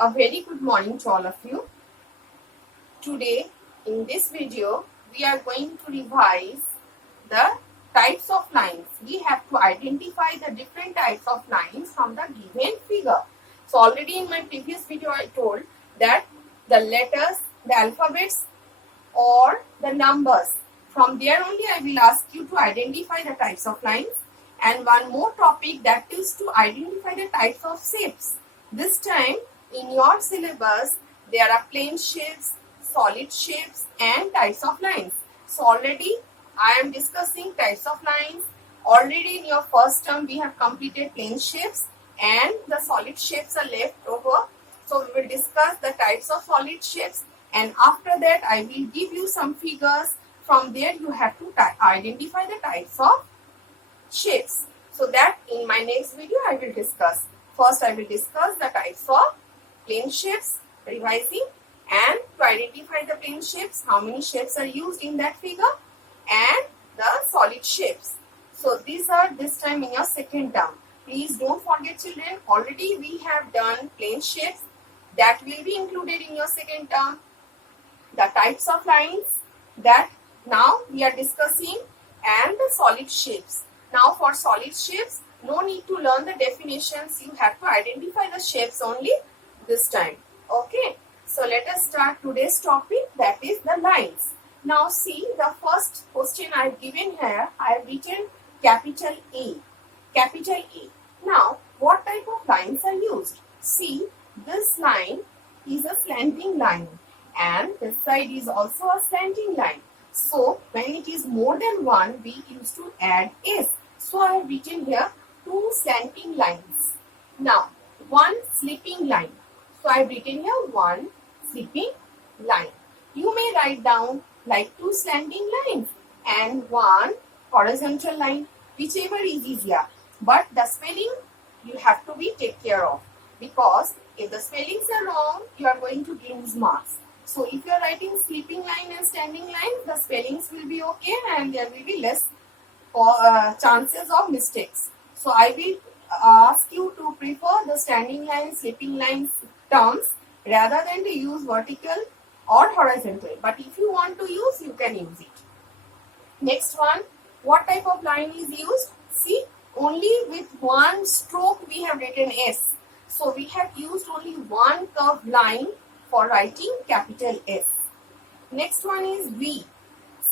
A very good morning to all of you. Today in this video we are going to revise the types of lines. We have to identify the different types of lines from the given figure. So already in my previous video I told that the letters, the alphabets or the numbers, from there only I will ask you to identify the types of lines. And one more topic, that is to identify the types of shapes. This time in your syllabus there are plane shapes, solid shapes and types of lines. So already I am discussing types of lines. Already in your first term we have completed plane shapes and the solid shapes are left over. So we will discuss the types of solid shapes, and after that I will give you some figures. From there you have to identify the types of shapes. So that in my next video I will discuss. First I will discuss the types of plane shapes, revising, and to identify the plane shapes, how many shapes are used in that figure, and the solid shapes. So these are this time in your second term. Please don't forget children, already we have done plane shapes, that will be included in your second term. The types of lines that now we are discussing, and the solid shapes. Now for solid shapes, no need to learn the definitions, you have to identify the shapes only this time. Okay, so let us start today's topic, that is the lines. Now see, the first question I have given here, I have written capital A. Capital A. Now what type of lines are used? See, this line is a slanting line and this side is also a slanting line. So when it is more than one, we used to add S. So I have written here two slanting lines. Now one slipping line. So I have written here one slipping line. You may write down like two slanting lines and one horizontal line, whichever is easier. But the spelling you have to be take care of, because if the spellings are wrong, you are going to lose marks. So if you are writing sleeping line and standing line, the spellings will be okay and there will be less chances of mistakes. So I will ask you to prefer the standing line, sleeping line terms rather than to use vertical or horizontal. But if you want to use, you can use it. Next one, what type of line is used? See, only with one stroke we have written S. So we have used only one curved line for writing capital S. Next one is V.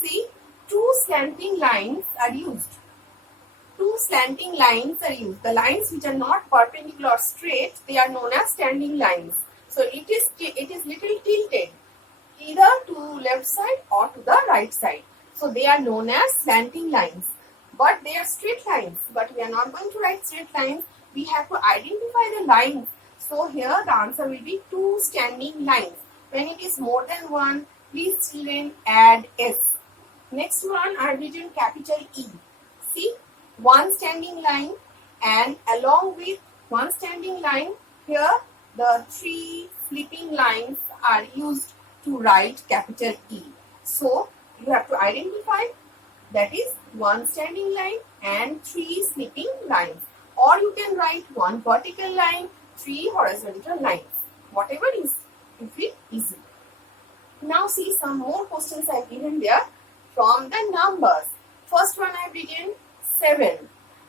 See, two slanting lines are used. Two slanting lines are used. The lines which are not perpendicular or straight, they are known as standing lines. So it is little tilted, either to left side or to the right side. So they are known as slanting lines. But they are straight lines. But we are not going to write straight lines. We have to identify the lines. So here the answer will be two standing lines. When it is more than one, please children add S. Next one I have written capital E. See, one standing line, and along with one standing line, here the three sleeping lines are used to write capital E. So you have to identify, that is one standing line and three sleeping lines. Or you can write one vertical line, three horizontal lines. Whatever is you feel easy. Now see some more questions I have given there from the numbers. First one I have written 7.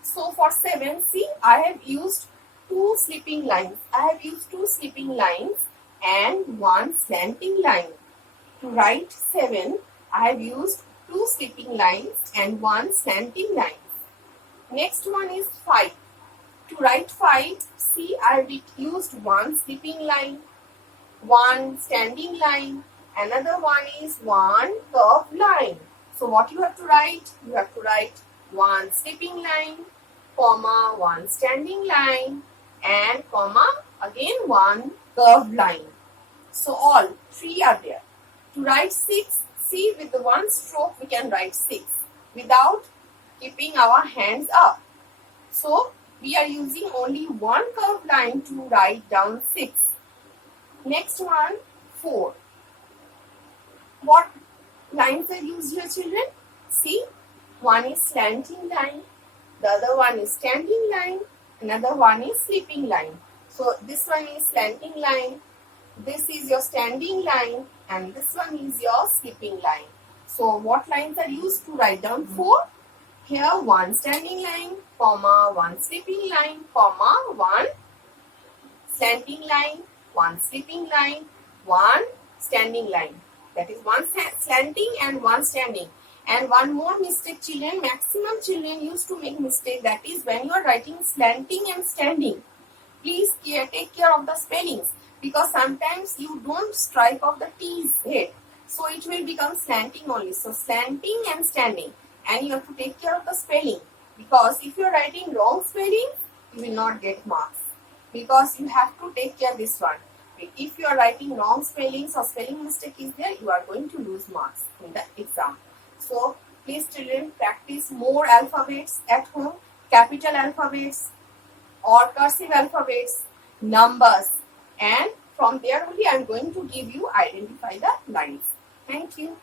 So for 7, see, I have used two sleeping lines. I have used two sleeping lines and one slanting line. To write 7, I have used two sleeping lines and one slanting line. Next one is 5. To write 5, see, I have used one sleeping line, one standing line, another one is one curved line. So what you have to write? You have to write one sleeping line, comma, one standing line, and comma, again one curved line. So all three are there. To write 6, see, with the one stroke we can write 6 without keeping our hands up. So we are using only one curved line to write down 6. Next one, 4. What lines are used here, children? See, one is slanting line, the other one is standing line, another one is sleeping line. So this one is slanting line, this is your standing line, and this one is your skipping line. So what lines are used to write down 4? Here one standing line, comma, one skipping line, comma, one slanting line, one skipping line, one standing line. That is one slanting and one standing. And one more mistake children, maximum children used to make mistake, that is when you are writing slanting and standing. Please take care of the spellings, because sometimes you don't strike off the T's head. So it will become slanting only. So slanting and standing. And you have to take care of the spelling, because if you are writing wrong spelling, you will not get marks. Because you have to take care of this one. If you are writing wrong spellings or spelling mistake is there, you are going to lose marks in the exam. So please children, practice more alphabets at home, capital alphabets or cursive alphabets, numbers, and from there only I am going to give you identify the lines. Thank you.